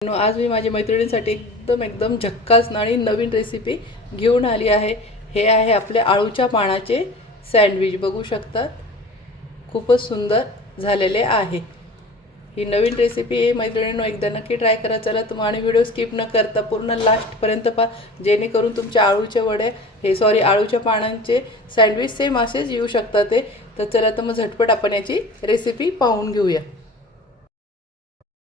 आज मी माझ्या मैत्रिणींसाठी एकदम झक्कास आणि नवीन रेसिपी घेऊन आली आहे। हे आहे आपले आळूच्या पानाचे सँडविच। बघू शकतात, खूपच सुंदर झालेले आहे। ही नवीन रेसिपी आहे मैत्रिणींनो, एकदा नक्की ट्राय करा। चला तुम्हाला व्हिडिओ स्किप न करता पूर्ण लास्ट पर्यंत पहा, जेणेकरून तुमच्या आळूचे वडे आळूच्या पानांचे सँडविच सेम असेच येऊ शकतात ते। तर चला तर मग झटपट आपण याची रेसिपी पाहून घेऊया।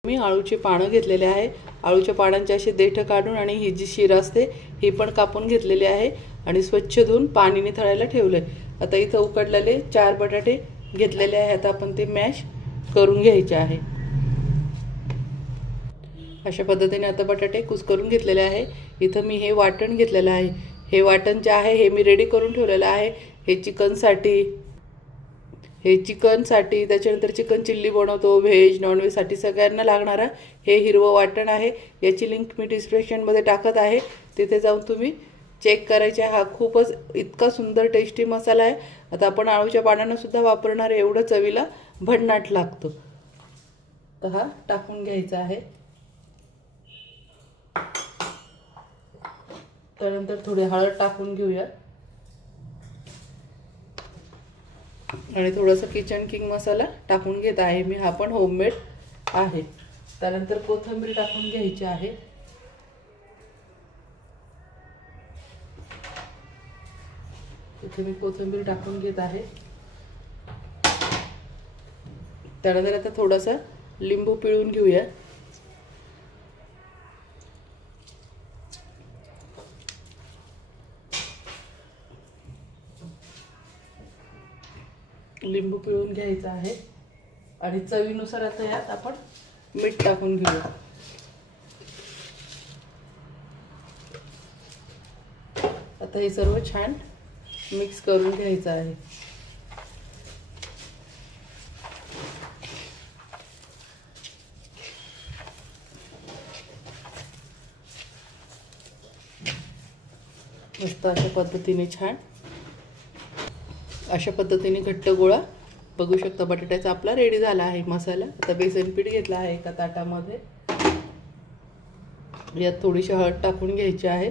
मी आळूचे पानं घेतलेले आहे। आळूच्या पानांचे असे देठ काढून आणि ही जी शीर असते ही पण कापून घेतलेली आहे आणि स्वच्छ धुवून पाणी निथळायला ठेवले। आता इथं उकडलेले 4 बटाटे घेतलेले आहेत। आता आपण ते मॅश करून घ्यायचे आहे। अशा पद्धतीने आता बटाटे कुस्करून घेतलेले आहे। इथं मी हे वाटण घेतलेलं आहे। हे वाटण जे आहे हे मी रेडी करून ठेवलेलं आहे। हे चिकनसाठी त्याच्यानंतर चिकन चिल्ली बनवतो, व्हेज नॉन व्हेजसाठी सगळ्यांना लागणारा हे हिरवं वाटण आहे। याची लिंक मी डिस्क्रिप्शनमध्ये टाकत आहे, तिथे जाऊन तुम्ही चेक करायचे। हा खूपच इतका सुंदर टेस्टी मसाला आहे। आता आपण आळूच्या पानांना सुद्धा वापरणार, एवढं चवीला भन्नाट लागतो। तर हा टाकून घ्यायचा आहे। त्यानंतर थोडी हळद टाकून घेऊया आणि थोडासा किचन किंग मसाला टाकून घेत आहे मी, हा पण होममेड आहे। त्यानंतर कोथिंबीर टाकून घ्यायची आहे। इथे मी कोथिंबीर टाकून घेत आहे। त्यानंतर आता थोडासा लिंबू पिळून घेऊया। लिंबू पिळून घ्यायचा आहे आणि चवीनुसार आता यात आपण मीठ टाकून घेऊया। आता हे सर्व छान मिक्स करून घ्यायचं आहे। मस्त अशा पद्धतीने घट्ट गोळा बघू शकता बटाट्याचा आपला रेडी झाला आहे मसाला। आता बेसन पीठ घेतला आहे एका ताटामध्ये, यात थोडीशी हळद टाकून घ्यायची आहे।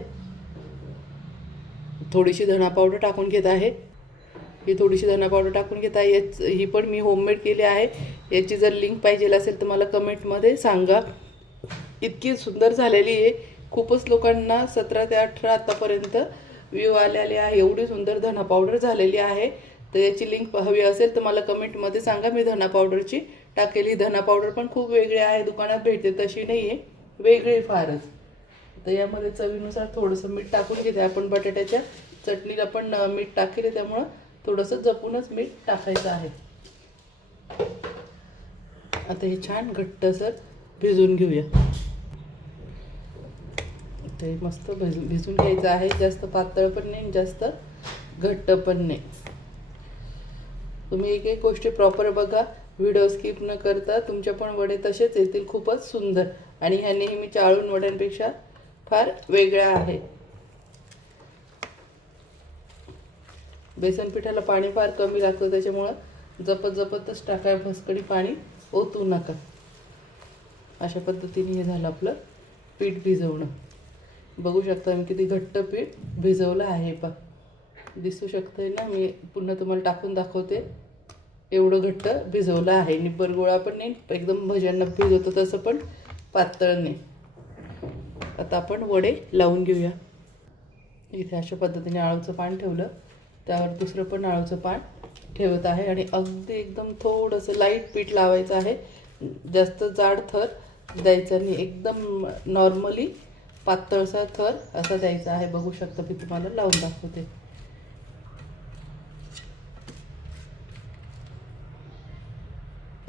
थोडीशी धना पावडर टाकून घेत आहे। ही थोडीशी धना पावडर टाकून घेत आहे। ही पण मी होममेड केली आहे। याची जर लिंक पाहिजे असेल तर मला कमेंटमध्ये सांगा। इतकी सुंदर झालेली आहे, खूपच लोकांना 17 ते 18 आतापर्यंत व्ह्यू आलेले आहे। एवढी सुंदर धना पावडर झालेली आहे। तर याची लिंक हवी असेल तर मला कमेंटमध्ये सांगा, मी धना पावडरची टाकेल। ही धना पावडर पण खूप वेगळी आहे, दुकानात भेटते तशी नाही आहे, वेगळी फारच। तर यामध्ये चवीनुसार थोडंसं मीठ टाकून घेते। आपण बटाट्याच्या चटणीला पण मीठ टाकेल, त्यामुळं थोडंसं जपूनच मीठ टाकायचं आहे। आता हे छान घट्टसर भिजवून घेऊया। ते मस्त भिजून घ्यायचं आहे, जास्त पातळ पण नाही जास्त घट्ट पण नाही। तुम्ही एक एक गोष्टी प्रॉपर बघा, व्हिडिओ स्किप न करता, तुमच्या पण वडे तसेच येतील खूपच सुंदर। आणि ह्या नेहमीच्या आळून वड्यांपेक्षा फार वेगळ्या आहे। बेसन पिठाला पाणी फार कमी लागतं, त्याच्यामुळं जपतच टाकाय, भसकडी पाणी ओतू नका। अशा पद्धतीने हे झालं आपलं पीठ भिजवणं। बघू शकता मी किती घट्ट पीठ भिजवलं आहे। दिसू शकतंय ना, मी पुन्हा तुम्हाला टाकून दाखवते। एवढं घट्ट भिजवलं आहे, निब्बर गोळा पण नाही, एकदम भज्यांना भिजवतो तसं पण पातळ नाही। आता आपण वडे लावून घेऊया। इथे अशा पद्धतीने आळूचं पान ठेवलं, त्यावर दुसरं पण आळूचं पान ठेवत आहे आणि अगदी एकदम थोडंसं लाईट पीठ लावायचं आहे। जास्त जाड थर द्यायचा नाही, एकदम नॉर्मली पातळसा थर असा द्यायचा आहे। बघू शकता, मी तुम्हाला लावून दाखवते।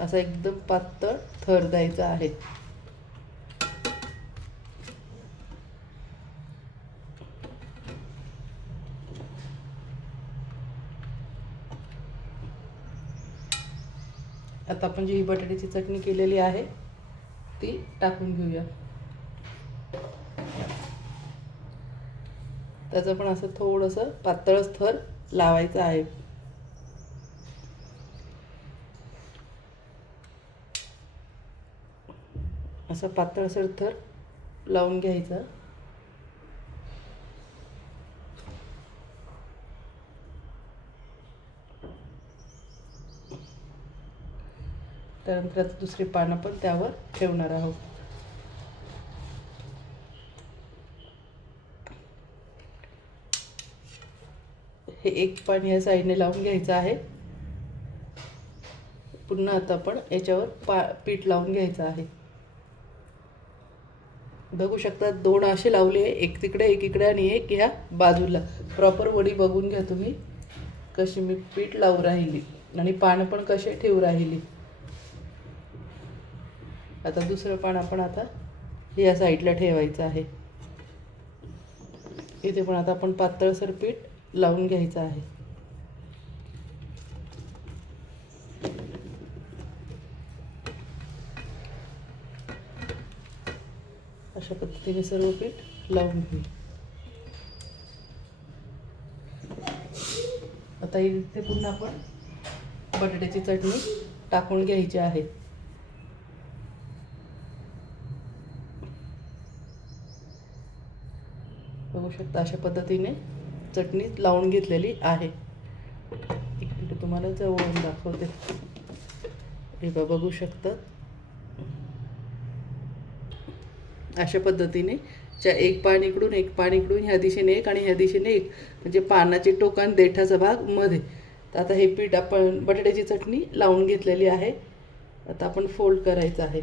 असा एकदम पातळ थर द्यायचा आहे। आता आपण जी बटाट्याची चटणी केलेली आहे ती टाकून घेऊया। त्याचं पण असं थोडंसं पातळ थर लावायचं आहे। असा पातळसर थर लावून घ्यायचा. त्यानंतर आता दुसरी पानं पण त्यावर ठेवणार आहोत. हे एक पान या साईडने लावून घ्यायचं आहे. पुन्हा आता आपण याच्यावर पीठ लावून घ्यायचं आहे. बघू शकता दोन असे लावले, एक तिकडे एक इकडे आणि एक ह्या बाजूला. प्रॉपर वडी बघून घ्या तुम्ही कशी मी पीठ लावून राहिली आणि पानं पण कसे ठेवू राहिली. आता दुसरं पान आपण आता या साईडला ठेवायचं आहे. इथे पण आता आपण पातळसर पीठ लावून घ्यायचं आहे. अशा पद्धतीने सर्व पीठ लावून घेऊ. आता इथे पुन्हा आपण बटाट्याची चटणी टाकून घ्यायची आहे. बघू शकता अशा पद्धतीने चटणी लावून घेतलेली आहे. एक मिनिट तुम्हाला जवळून दाखवते. हे बघू शकता अशा पद्धतीने एक पान इकडून एक पान इकडून, ह्या दिशेने एक आणि ह्या दिशेने एक, म्हणजे पानाचे टोकन देठाचा भाग मध्ये. तर आता हे पीठ आपण बटाट्याची चटणी लावून घेतलेली आहे. आता आपण फोल्ड करायचं आहे.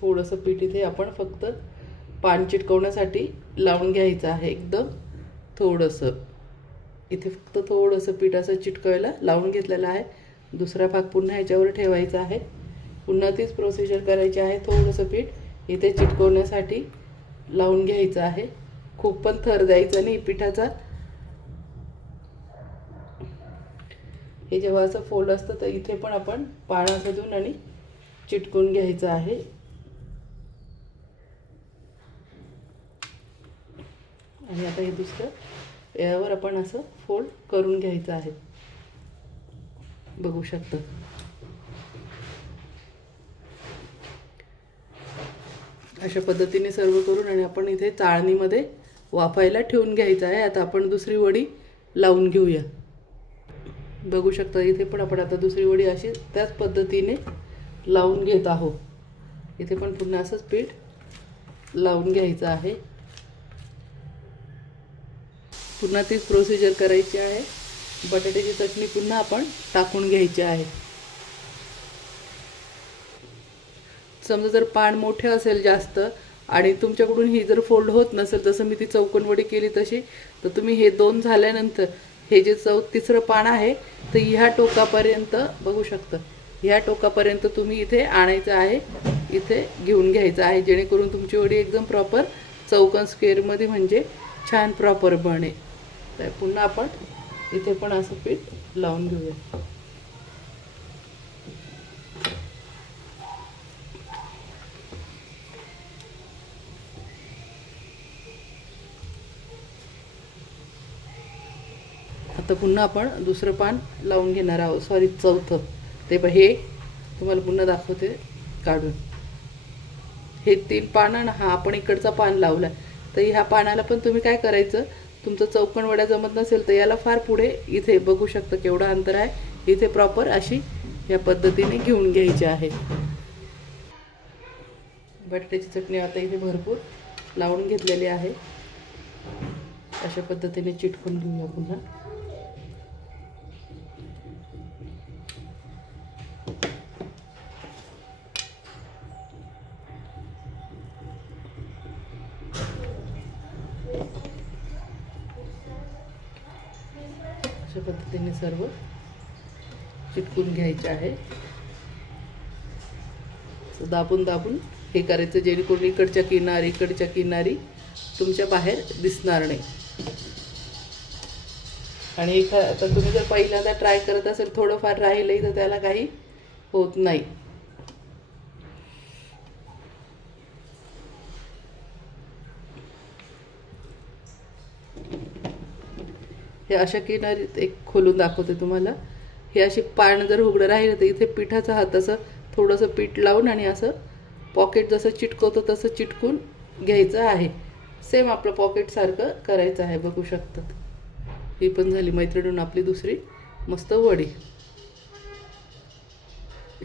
थोडंसं पीठ इथे आपण फक्त पान चिटकवण्यासाठी लावून घ्यायचं आहे. एकदम थोडंसं इथे फक्त थोडंसं पीठ असं चिटकवायला लावून घेतलेलं आहे. दुसरा भाग पुन्हा याच्यावर ठेवायचा आहे. पुन्हा तीच प्रोसिजर करायची आहे. थोडंसं पीठ इथे चिटकवण्यासाठी लावून घ्यायचं आहे. खूप पण थर द्यायचा नाही पिठाचा. हे जेव्हा असं फोल्ड असतं तर इथे पण आपण पान असं देऊन आणि चिटकून घ्यायचं आहे. आणि आता हे दुसरं यावर आपण असं फोल्ड करून घ्यायचं आहे. बघू शकता अशा पद्धतीने सर्व करून आणि आपण इथे चाळणीमध्ये वाफायला ठेवून घ्यायचं आहे. आता आपण दुसरी वडी लावून घेऊया. बघू शकता इथे पण आपण आता दुसरी वडी अशी त्याच पद्धतीने लावून घेत आहोत. इथे पण पुन्हा असंच पीठ लावून घ्यायचं आहे. पुन्हा तीच प्रोसिजर करायची आहे. बटाट्याची चटणी पुन्हा आपण टाकून घ्यायची आहे. समजा जर पान मोठे असेल जास्त आणि तुमच्याकडून ही जर फोल्ड होत नसेल, जसं मी ती चौकोनवडी केली तशी, तर तुम्ही हे दोन झाल्यानंतर हे जे तिसरं पान आहे तर ह्या टोकापर्यंत बघू शकता, ह्या टोकापर्यंत तुम्ही इथे आणायचं आहे. इथे घेऊन घ्यायचं आहे जेणेकरून तुमची वडी एकदम प्रॉपर चौकोन स्क्वेअरमध्ये म्हणजे छान प्रॉपर बने. तर पुन्हा आपण इथे पण असं पीठ लावून घेऊया. आता पुन्हा आपण दुसरं पान लावून घेणार आहोत. सॉरी चौथं. ते हे तुम्हाला पुन्हा दाखवते काढून. हे 3 पानं हा आपण इकडचा पान लावला. तर ह्या पानाला पण तुम्ही काय करायचं, तुमचं चौकोन वड्या जमत नसेल तर याला फार पुढे इथे बघू शकता केवढं अंतर आहे. इथे प्रॉपर अशी या पद्धतीने घेऊन घ्यायची आहे. बटाट्याची चटणी आता इथे भरपूर लावून घेतलेली आहे. अशा पद्धतीने चिटकून घेऊया पुन्हा. अशा पद्धतीने सर्व चिटकून घ्यायचे आहे. दाबून दाबून हे करायचं जेणेकरून इकडच्या किनारी तुमच्या बाहेर दिसणार नाही. आणि आता तुम्ही जर पहिल्यांदा ट्राय करत असेल, थोडंफार राहिलंही तर त्याला काही होत नाही. हे अशा किनारीत एक खोलून दाखवते तुम्हाला. हे अशी पान जर उघडं राहिलं तर इथे पिठाचा हात असं थोडंसं पीठ लावून आणि असं पॉकेट जसं चिटकवतो तसं चिटकून घ्यायचं आहे. सेम आपलं पॉकेटसारखं करायचं आहे. बघू शकतात. ही पण झाली मैत्रिणींनो आपली दुसरी मस्त वडी.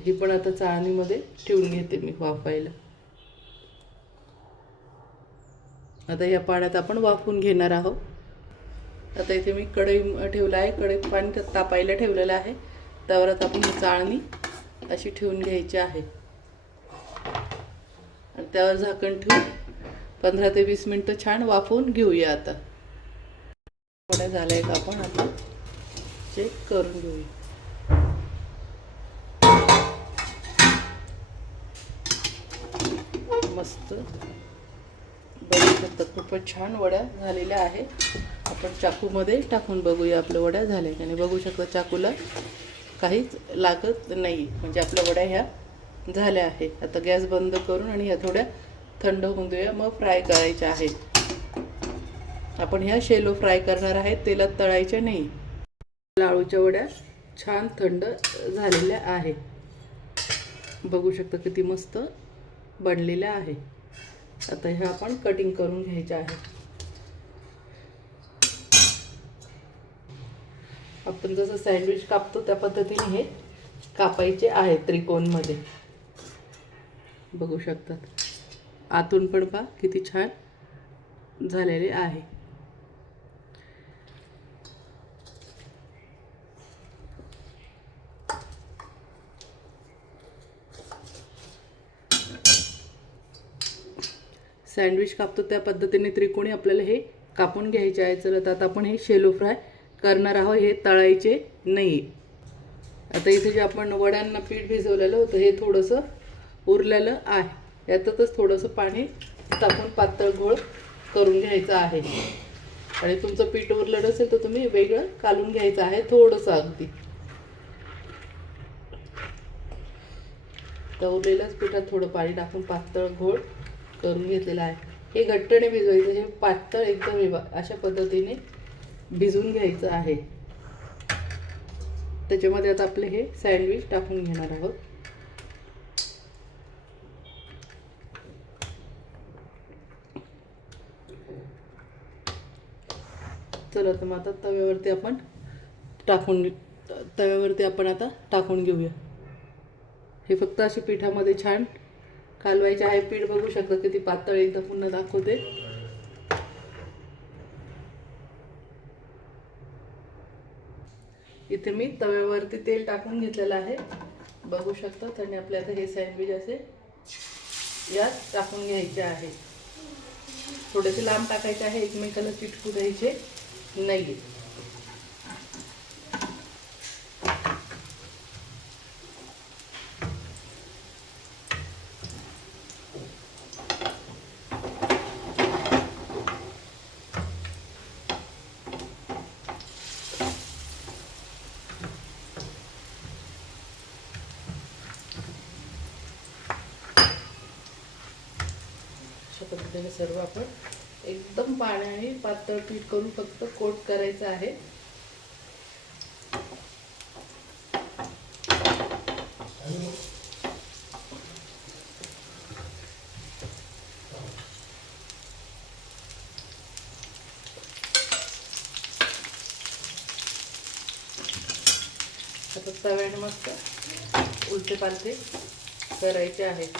ही पण आता चाळणीमध्ये ठेवून घेते मी वाफायला. आता या पाण्यात आपण वाफवून घेणार आहोत. आता इथे मी कढई ठेवला आहे. कढईत पाणी तापायला ठेवलेलं आहे. त्यावर आता आपण ही चाळणी अशी ठेवून घ्यायची आहे आणि त्यावर झाकण ठेवून 15 ते 20 मिनिटं छान वाफवून घेऊया. आता थोड्या झाल्या का आपण आता चेक करून घेऊया. मस्त बघू शकता खूपच छान वड्या झालेल्या आहे. आपण चाकूमध्ये टाकून बघूया आपल्या वड्या झाल्या की नाही. बघू शकता चाकूला काहीच लागत नाही. म्हणजे आपल्या वड्या ह्या झाल्या आहे. आता गॅस बंद करून आणि ह्या थोड्या थंड होऊन देऊया. मग फ्राय करायच्या आहेत. आपण ह्या शेलो फ्राय करणार आहेत, तेलात तळायच्या नाही. लाडूच्या वड्या छान थंड झालेल्या आहे. बघू शकता किती मस्त बनलेल्या आहे. आता ह्या आपण कटिंग करून घ्यायच्या आहे. आपण जसं सँडविच कापतो त्या पद्धतीने हे कापायचे आहे त्रिकोणमध्ये. बघू शकतात. आतून पण पहा किती छान झालेले आहे. सँडविच कापतो त्या पद्धतीने त्रिकोणी आपल्याला हे कापून घ्यायचे आहे. चला आता आपण हे शेलो फ्राय करणार आहोत. हे तळायचे नाही. आता इथे जे आपण वड्यांना पीठ भिजवलेलं होतं हे थोडंसं उरलेलं आहे. यातच थोडंसं पाणी टाकून पातळ घोळ करून घ्यायचं आहे. आणि तुमचं पीठ उरलं नसेल तर तुम्ही वेगळं काढून घ्यायचं आहे थोडंसं अगदी. तर उरलेल्याच पिठात थोडं पाणी टाकून पातळ घोळ करून घेतलेला आहे. हे घट्टने भिजवायचं. हे पातळ एकदम अशा पद्धतीने भिजवून घ्यायचं आहे. त्याच्यामध्ये आता आपले हे सँडविच टाकून घेणार आहोत. चला तर मग आता तव्यावरती आपण आता टाकून घेऊया. हे फक्त अशी पिठामध्ये छान कालवायचे आहे. पीठ बघू शकता किती पातळ एकदम. पुन्हा दाखवते. इथे मी तव्यावरती तेल टाकून घेतलेलं आहे. बघू शकता. आणि आपले आता हे सँडविच असे यात टाकून घ्यायचे आहे. थोडेसे लांब टाकायचे आहे. एकमेकाला चिटकू द्यायचे नाही. अशा पद्धतीने सर्व आपण एकदम पाण्याने पातळ पीठ करून फक्त कोट करायचं आहे. आता तव्याने मस्त उलटे पालटे करायचे आहेत.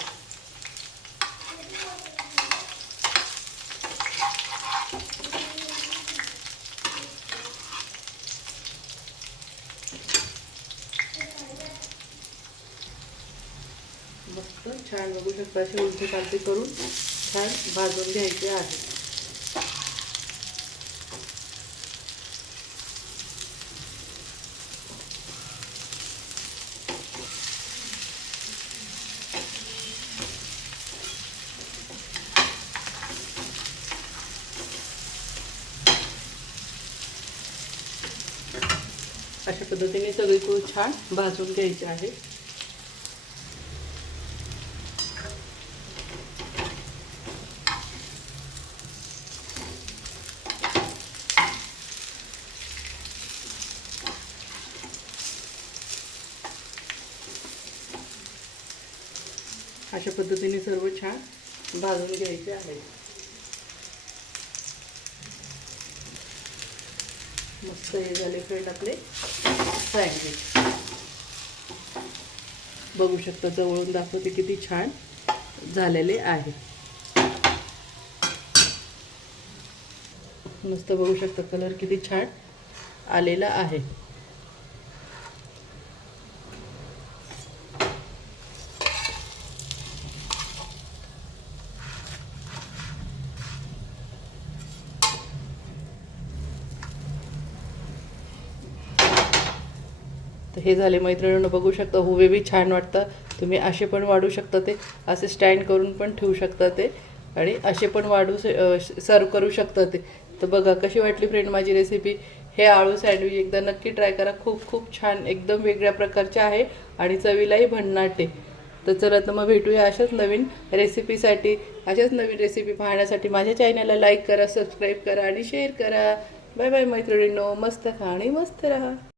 मस्त छान बघू शकता. असे उलटे पालटे करून छान भाजून घ्यायचे आहे. अशा पद्धतीने सगळीकडे छान भाजून घ्यायचे आहे. अशा पद्धतीने सर्व छान भाजून घ्यायचे आहे. मस्त हे झाले फ्रेंड आपले सँडविच. बघू शकता, जवळून दाखवते किती छान झालेले आहे. मस्त बघू शकता, कलर किती छान आलेला आहे. तर हे झाले मैत्रिणींनो, बघू शकता हुबे बी छान वाटतं. तुम्ही असे पण वाढू शकता, ते असे स्टँड करून पण ठेवू शकता ते, आणि असे पण वाढू सर्व करू शकता ते. तर बघा कशी वाटली फ्रेंड माझी रेसिपी. हे आळू सँडविच एकदा नक्की ट्राय करा. खूप खूप छान, एकदम वेगळ्या प्रकारचे आहे आणि चवीलाही भन्नाट आहे. तर चला, तर मग भेटूया अशाच नवीन रेसिपीसाठी. अशाच नवीन रेसिपी पाहण्यासाठी माझ्या चॅनलला लाईक करा, सबस्क्राईब करा आणि शेअर करा. बाय बाय मैत्रिणींनो, मस्त खा आणि मस्त राहा.